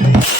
Bye.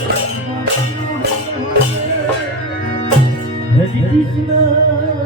Krishna, Hare Krishna.